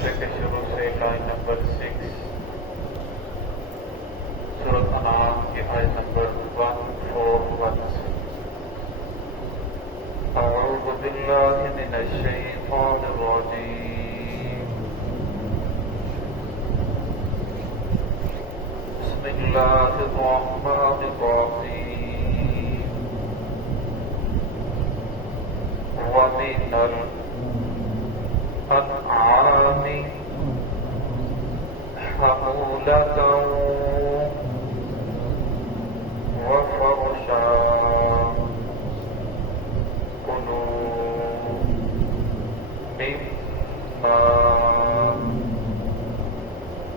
صفحے کے شروع سے لائن نمبر 6 سورۃ انعام کی آیت نمبر 141 اعوذ باللہ من الشیطان الرجیم بسم اللہ الرحمن الرحیم ومن الأنعام حمولة وفرشا كلوا مما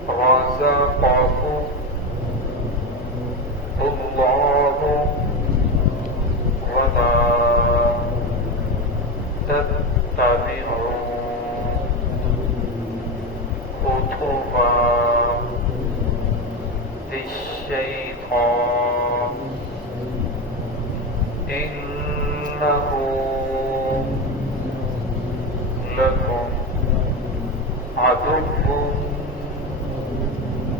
رزقكم الله ولا تتبعوا خطوات الشيطان إنه لكم عدو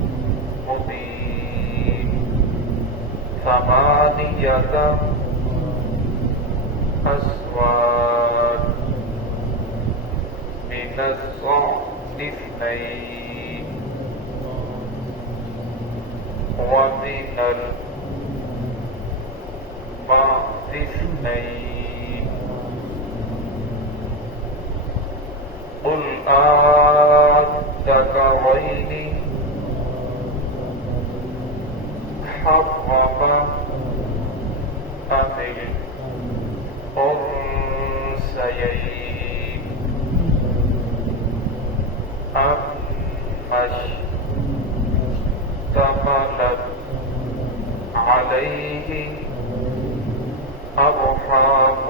مبين ثمانية أزواج من الضأن اثنين ومن المعز اثنين قل أذكرين حرم أم الأنثيين أما اشتملت عليه أرحام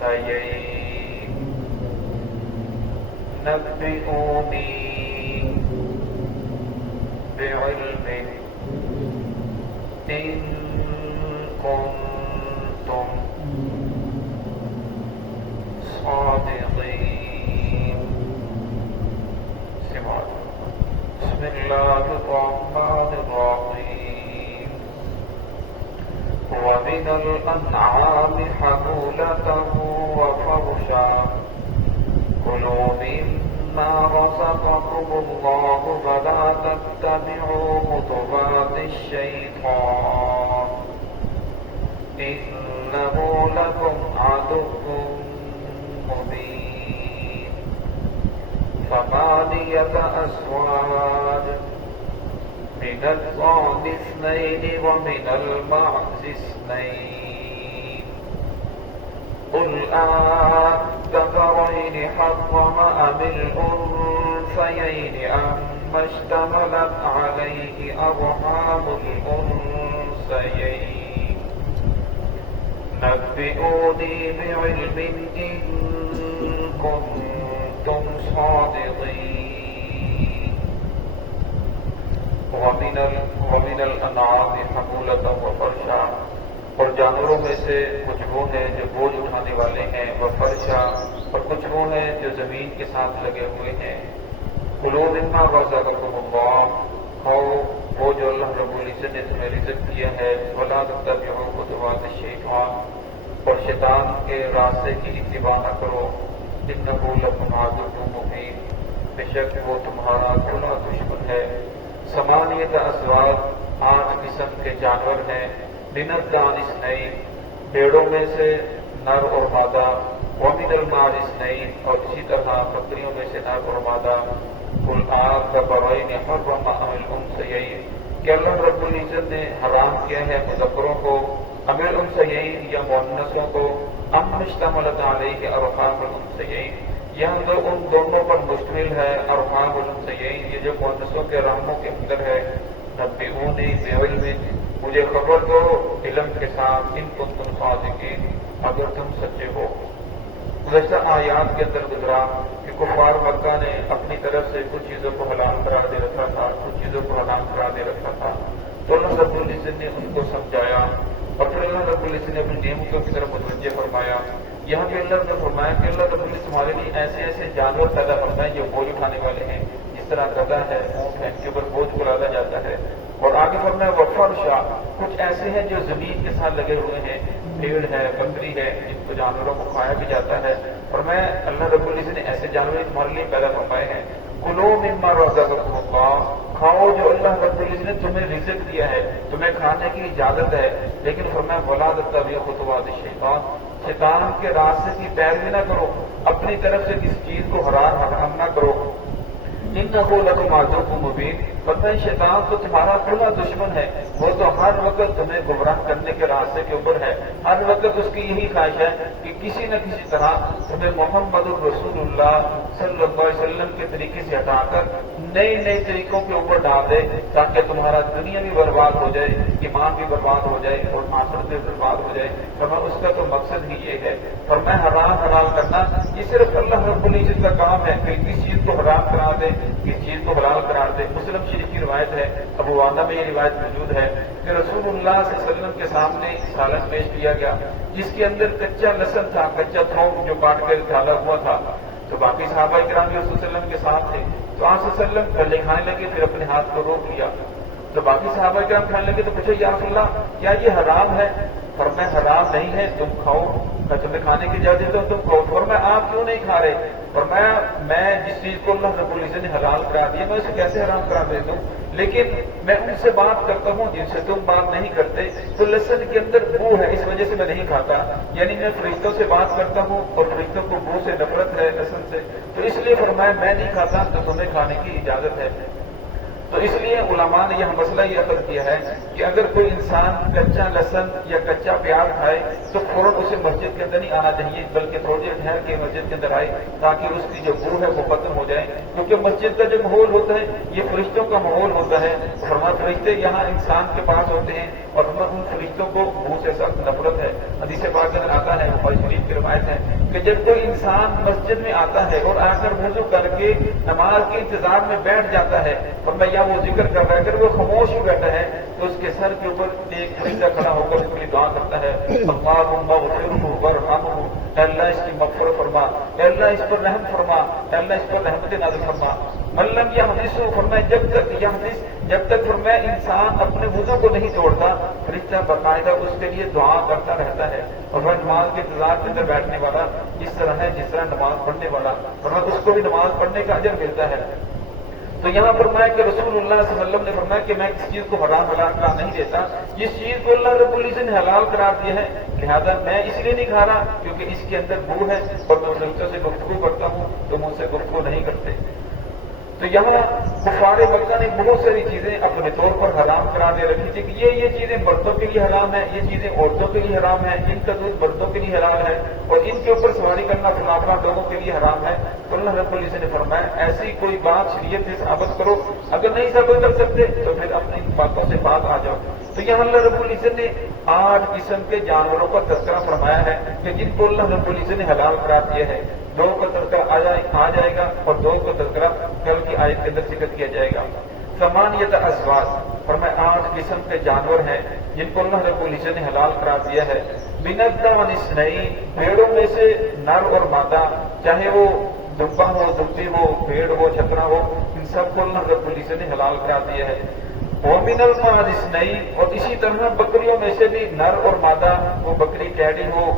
الأنثيين نبئوني بعلم إن كنتم صادقين. بسم الله الرحمن الرحيم ومن الأنعام حمولة وفرشا كلوا مما رزقكم الله ولا تتبعوا خطوات الشيطان إنه لكم عدو مبين ثمانية أزواج من الضأن اثنين ومن المعز اثنين قل أذكرين حرم أم الأنثيين أما اشتملت عليه أرحام الأنثيين نبئوني بعلم إن كنتم صادقين. ومن الأنعام حمولة وفرشا اور جانوروں میں سے کچھ وہ ہیں جو بوجھ اٹھانے والے ہیں وفرشا اور کچھ وہ ہیں جو زمین کے ساتھ لگے ہوئے ہیں. کلوا مما رزقکم اللہ کھاؤ وہ جو اللہ رب العزت نے تمہیں رزق کیا ہے ولا تتبعوا خطوات الشیطان اور شیطان کے راستے کی اتباع نہ کرو. انہ لکم عدو مبین بے شک وہ تمہارا کھلا دشمن ہے. ثمانیۃ ازواج 8 قسم کے جانور ہیں. من الضأن اثنین بھیڑوں میں سے نر اور مادہ ومن المعز اثنین اور اسی طرح بکریوں میں سے نر اور مادہ. قل أذكرين حرم أم الأنثيين کہ اللہ رب العزت نے حرام کیا ہے مذکروں کو ام الأنثيين یا مؤنثوں کو ام اشتملت علیہ ارحام الأنثيين یا ان دونوں پر مشتمل ہے ارحام الأنثيين یہ جو مؤنثوں کے رحموں کے اندر ہے. نبئونی بعلم مجھے خبر دو علم کے ساتھ ان کنتم صادقین اگر تم سچے ہو. گزشتہ آیات کے اندر گزرا کہ کفار مکہ نے اپنی طرف سے کچھ چیزوں کو حلال قرار دے رکھا تھا، کچھ چیزوں کو حرام قرار دے رکھا تھا. تو اللہ رب العزت نے ان کو سمجھایا اور پھر اللہ رب العزت نے اپنی نعمتوں کی طرف متوجہ فرمایا یہاں پہ اللہ نے فرمایا کہ اللہ رب العزت تمہارے لیے ایسے ایسے جانور پیدا کرتا ہے جو بوجھ اٹھانے والے ہیں، جس طرح گدھا ہے، اونٹ ہے، ان کے اوپر بوجھ کو لادا جاتا ہے۔ اور آگے فرمایا وفرشا، کچھ ایسے ہیں جو زمین کے ساتھ لگے ہوئے ہیں، بھیڑ ہے، بکری ہے، جن کو جانوروں کو کھایا بھی جاتا ہے۔ اور میں اللہ رب العزت نے ایسے جانور تمہارے لیے پیدا فرمائے ہیں۔ کلوا مما رزقکم اللہ، کھاؤ جو اللہ رب العزت نے تمہیں رزق دیا ہے، تمہیں کھانے کی اجازت ہے، لیکن فرمایا ولا تتبعوا خطوات الشیطان، شیطان کے راستے کی پیروی نہ کرو، اپنی طرف سے کسی چیز کو حرام نہ کرو۔ انہ لکم عدو مبین، پتہ ہے شیطان تو تمہارا کھلا دشمن ہے، وہ تو ہر وقت تمہیں گمراہ کرنے کے راستے کے اوپر ہے، ہر وقت اس کی یہی خواہش ہے کہ کسی نہ کسی طرح تمہیں محمد رسول اللہ صلی اللہ علیہ وسلم کے طریقے سے ہٹا کر نئے نئے طریقوں کے اوپر ڈال دے، تاکہ تمہارا دنیا بھی برباد ہو جائے، ایمان بھی برباد ہو جائے اور آخرت بھی برباد ہو جائے۔ فرمایا اس کا تو مقصد ہی یہ ہے۔ فرمایا حرام حلال کرنا یہ صرف اللہ رب العزت کا کام ہے کہ کس چیز کو حرام کرا دے، کس چیز کو حلال قرار دے۔ مسلم شریف کی روایت ہے، ابو وانا میں یہ روایت موجود ہے کہ رسول اللہ صلی اللہ علیہ وسلم کے سامنے سالن پیش کیا گیا جس کے اندر کچا لہسن تھا، کچا تھوم جو کاٹ کر ڈالا ہوا تھا۔ تو باقی صحابہ کرام بھی رسول صلی اللہ علیہ وسلم کے ساتھ تھے، تو آپ صلی اللہ علیہ وسلم پہلے کھانے لگے، پھر اپنے ہاتھ کو روک لیا۔ تو باقی صحابہ کرام کھانے لگے تو پوچھا یا رسول اللہ کیا یہ حرام ہے؟ فرمایا حرام نہیں ہے، تم کھاؤ، میں تمہیں کھانے کی اجازت دیتا ہوں، تم کھاؤ۔ فرمایا آپ کیوں نہیں کھا رہے؟ فرمایا میں جس چیز کو اللہ رب العزت نے حلال کرا دیا میں اسے کیسے حرام کرا دیتا ہوں، لیکن میں ان سے بات کرتا ہوں جن سے تم بات نہیں کرتے، تو لہسن کے اندر بو ہے، اس وجہ سے میں نہیں کھاتا۔ یعنی میں فرشتوں سے بات کرتا ہوں اور فرشتوں کو بو سے نفرت ہے، لہسن سے، تو اس لیے فرمایا میں نہیں کھاتا، تو تمہیں کھانے کی اجازت ہے۔ تو اس لیے علماء نے یہ مسئلہ یہ عقد کیا ہے کہ اگر کوئی انسان کچا لہسن یا کچا پیاز کھائے تو فوراً اسے مسجد کے اندر نہیں آنا چاہیے، بلکہ تھوڑی دیر ٹھہر کے مسجد کے اندر آئے تاکہ اس کی جو بو ہے وہ ختم ہو جائے، کیونکہ مسجد کا جو ماحول ہوتا ہے یہ فرشتوں کا ماحول ہوتا ہے۔ فرمایا فرشتے یہاں انسان کے پاس ہوتے ہیں اور ان فرشتوں کو بو سے سخت نفرت ہے۔ حدیث پاک میں آتا ہے، بخاری شریف کی روایت ہے کہ جب کوئی انسان مسجد میں آتا ہے اور آ کر وضو کر کے نماز کے انتظار میں بیٹھ جاتا ہے، فرمایا وہ ذکر کر رہا ہے، اگر وہ خاموش ہو بیٹھا ہے تو اس کے سر کے اوپر ایک فرشتہ کھڑا ہو کر اس کے لیے دعا کرتا ہے، اللہم اغفرہ وارحمہ، اے اللہ اس کی مغفرت فرما، اے اللہ اس پر رحم فرما، اے اللہ اس پر رحمت نازل فرما۔ من لم یحدث، فرمایا جب تک فرمایا انسان اپنے وضو کو نہیں توڑتا، فرشتہ باقاعدہ اس کے لیے دعا کرتا رہتا ہے۔ اور وہ نماز کے انتظار کے اندر بیٹھنے والا اس طرح ہے جس طرح نماز پڑھنے والا، فرمایا اس کو بھی نماز پڑھنے کا اجر ملتا ہے۔ تو یہاں فرمایا کہ رسول اللہ صلی اللہ علیہ وسلم نے فرمایا کہ میں کسی چیز کو حرام حلال قرار نہیں دیتا، جس چیز کو اللہ رب العزت نے حلال قرار دیا ہے، لہذا میں اس لیے نہیں کھا رہا کیونکہ اس کے اندر بو ہے اور میں فرشتوں سے گفتگو کرتا ہوں تو مجھ سے گفتگو نہیں کرتے۔ تو یہاں کفار مکہ نے بہت ساری چیزیں اپنے طور پر حرام قرار دے رکھی تھی کہ یہ چیزیں مردوں کے لیے حرام ہے، یہ چیزیں عورتوں کے لیے حرام ہے، ان کا دودھ مردوں کے لیے حلال ہے اور ان کے اوپر سواری کرنا فلاں لوگوں کے لیے حرام ہے۔ تو اللہ رب العزت نے فرمایا ایسی کوئی بات شریعت سے ثابت کرو، اگر نہیں ثابت کر سکتے تو پھر اپنی ان باتوں سے باز آ جاؤ۔ تو یہاں اللہ رب العزت نے 8 قسم کے جانوروں کا تذکرہ فرمایا ہے کہ جن کو اللہ رب العزت نے حلال قرار دیا ہے۔ 2 کا تذکرہ آ جائے گا اور 2 کا تذکرہ کل کی آیت کے اندر ذکر کیا جائے گا۔ 8 ازواج، فرمایا 8 قسم کے جانور ہیں جن کو اللہ رب العزت نے حلال قرار دیا ہے۔ من الضأن اثنین، بھیڑوں میں سے نر اور مادہ، چاہے وہ دمبا ہو، دمبی ہو، بھیڑ ہو، چھکرا ہو، ان سب کو اللہ رب العزت نے حلال قرار دیا ہے۔ ومن الماعز اثنین، اور اسی طرح بکریوں میں سے بھی نر اور مادہ، وہ بکری ٹیڈی ہو،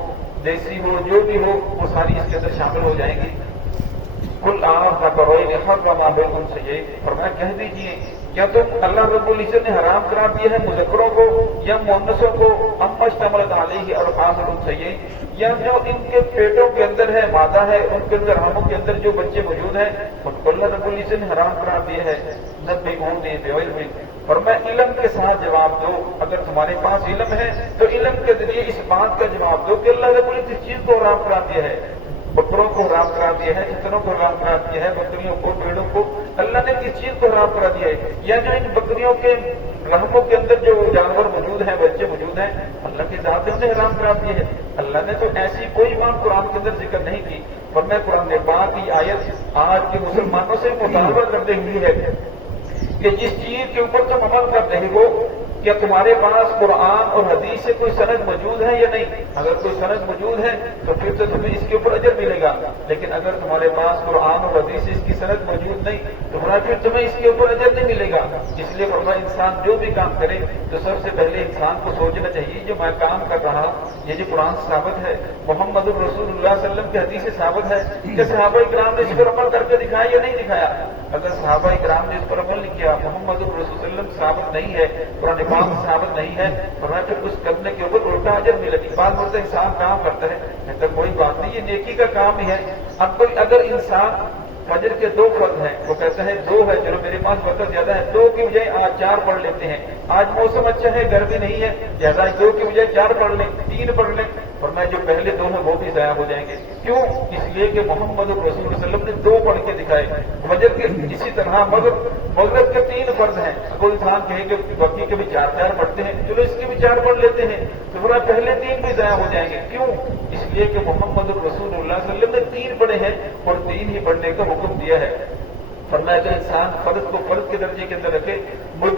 دیسی ہو، جو بھی ہو، وہ ساری اس کے اندر شامل ہو جائیں گی۔ کل حرم علیکم سے، فرمایا کہہ دیجیے کیا تم اللہ رب العزت نے حرام قرار دیا ہے مذکروں کو یا مؤنثوں کو، اما اشتملت علیہ ارحام الانثیین، یا جو ان کے پیٹوں کے اندر ہے مادہ ہے، ان کے اندر رحموں کے اندر جو بچے موجود ہیں ان کو اللہ رب العزت نے حرام قرار دیا ہے۔ نبئونی بعلم، فرمایا علم کے ساتھ جواب دو، اگر تمہارے پاس علم ہے تو علم کے ذریعے اس بات کا جواب دو کہ اللہ رب العزت اس چیز کو حرام قرار دیا ہے۔ بکروں کو حرام قرار دیا ہے، چتروں کو حرام قرار دیا ہے، بکریوں کو، بھیڑوں کو، اللہ نے کس چیز کو حرام قرار دیا ہے؟ یا جو ان بکریوں کے رحموں کے اندر جو جانور موجود ہیں، بچے موجود ہیں، اللہ کی ذات نے انہیں حرام قرار دیا ہے۔ اللہ نے تو ایسی کوئی بات قرآن کے اندر ذکر نہیں کی، فرمایا قرآن پاک کی آیت آج کے مسلمانوں سے مطالبہ کرتے ہوئی ہے کہ جس چیز کے اوپر تم عمل کر رہے ہو کیا تمہارے پاس قرآن اور حدیث سے کوئی سند موجود ہے یا نہیں؟ اگر کوئی سند موجود ہے تو پھر تو تمہیں اس کے اوپر اجر ملے گا، لیکن اگر تمہارے پاس قرآن اور حدیث سے اس کی سند موجود نہیں تو پھر تمہیں اس کے اوپر اجر نہیں ملے گا۔ اس لیے فرمایا انسان جو بھی کام کرے تو سب سے پہلے انسان کو سوچنا چاہیے جو میں کام کر رہا یہ جو قرآن سے ثابت ہے، محمد الرسول اللہ صلی اللہ علیہ وسلم کی حدیث سے ثابت ہے کہ صحابہ کرام نے اس پر عمل کر کے دکھایا یا نہیں دکھایا؟ اگر صحابہ کرام نے اس پر عمل نہیں کیا، محمد الرسول صلی اللہ علیہ وسلم ثابت نہیں ہے، قرآن پاک ثابت نہیں ہے، پھر کچھ کرنے کے اوپر الٹا اجر ملے گی۔ بعض مرتبہ انسان کام کرتا ہے تو کوئی بات نہیں، یہ نیکی کا کام ہی ہے۔ اب کوئی اگر انسان فجر کے 2 فرض ہیں، وہ کہتا ہے 2 ہے، چلو میرے پاس وقت زیادہ ہے، 2 کی بجائے آج 4 پڑھ لیتے ہیں، آج موسم اچھا ہے، گرمی نہیں ہے، زیادہ 2 کی بجائے 4 پڑھ لیں، 3 پڑھ لیں، ورنہ جو پہلے 2 ہیں وہ بھی ضائع ہو جائیں گے۔ کیوں؟ اس لیے کہ محمد رسول صلی اللہ علیہ وسلم نے 2 پڑھ کے دکھائے۔ فجر کے اسی طرح مغرب کے 3 فرض ہیں، کوئی انسان کہے کہ باقی کے بھی 4 پڑھتے ہیں، چلو اس کے بھی 4 پڑھ لیتے ہیں، تو ورنہ پہلے 3 بھی ضائع ہو جائیں گے۔ کیوں؟ اس لیے کہ محمد رسول اللہ صلی اللہ علیہ وسلم نے 3 پڑھے ہیں اور 3 ہی پڑھنے کا حکم دیا ہے۔ فرمایا کہ انسان فرض کو فرض کے درجے کے اندر رکھے،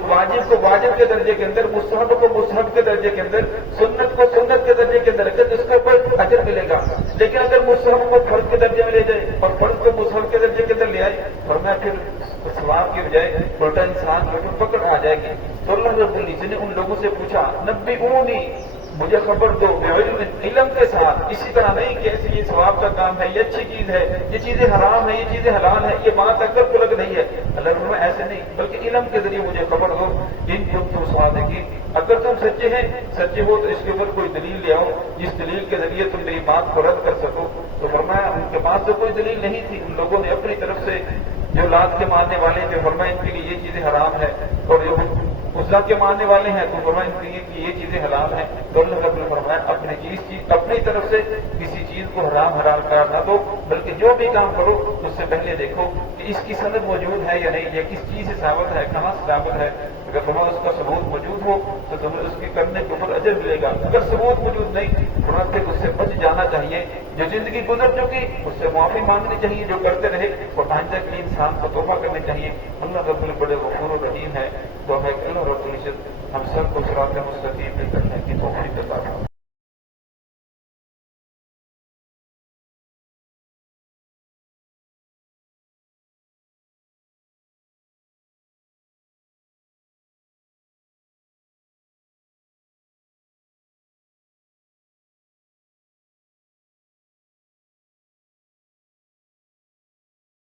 واجب کو واجب کے درجے کے اندر، مستحب کو مستحب کے درجے کے اندر، سنت کو سنت کے درجے کے اندر رکھے تو اس کے اوپر اجر ملے گا۔ لیکن اگر مستحب کو فرض کے درجے میں لے جائے اور فرض کو مستحب کے درجے کے اندر لے آئے، فرمایا پھر ثواب کی بجائے الٹا انسان کو پکڑ آ جائے گی۔ تو اللہ رب العزت نے ان لوگوں سے پوچھا نبئونی، مجھے خبر دو، علم کے ساتھ، اسی طرح نہیں کہ ایسے یہ ثواب کا کام ہے، یہ اچھی چیز ہے، یہ چیزیں حرام ہے، یہ چیزیں حلال ہے، یہ بات اکل کو لگ نہیں ہے۔ اللہ میں ایسے نہیں بلکہ علم کے ذریعے مجھے خبر دو، ان کنتم صادقین، اگر تم سچے ہیں، سچے ہو تو اس کے اوپر کوئی دلیل لے آؤ جس دلیل کے ذریعے تم میری بات کو رد کر سکو۔ تو فرمایا ان کے پاس تو کوئی دلیل نہیں تھی، ان لوگوں نے اپنی طرف سے جو لات کے ماننے والے جو فرمایا ان کے لیے یہ چیزیں حرام ہے، اور جو عزا کے ماننے والے ہیں تو فرمایا ان کے لیے کہ یہ چیزیں حلال ہیں، تو اللہ رب نے فرمایا اپنی طرف سے کسی چیز کو حرام قرار نہ دو، بلکہ جو بھی کام کرو اس سے پہلے دیکھو کہ اس کی سند موجود ہے یا نہیں، یہ کس چیز سے ثابت ہے، کہاں سے ثابت ہے۔ اگر تمہیں اس کا ثبوت موجود ہو تو تمہیں اس کے کرنے کے اوپر اجر ملے گا، اگر ثبوت موجود نہیں تمہیں اس سے بچ جانا چاہیے۔ جو زندگی گزر چکی اس سے معافی مانگنی چاہیے، جو کرتے رہے اور آئندہ کے لیے انسان کو توبہ کرنی چاہیے۔ اللہ رب العزت بڑے غفور و رحیم ہے، تو ہمیں اللہ رب العزت ہم سب کو صراط مستقیم پہ کرنے کی توفیق عطا فرمائے۔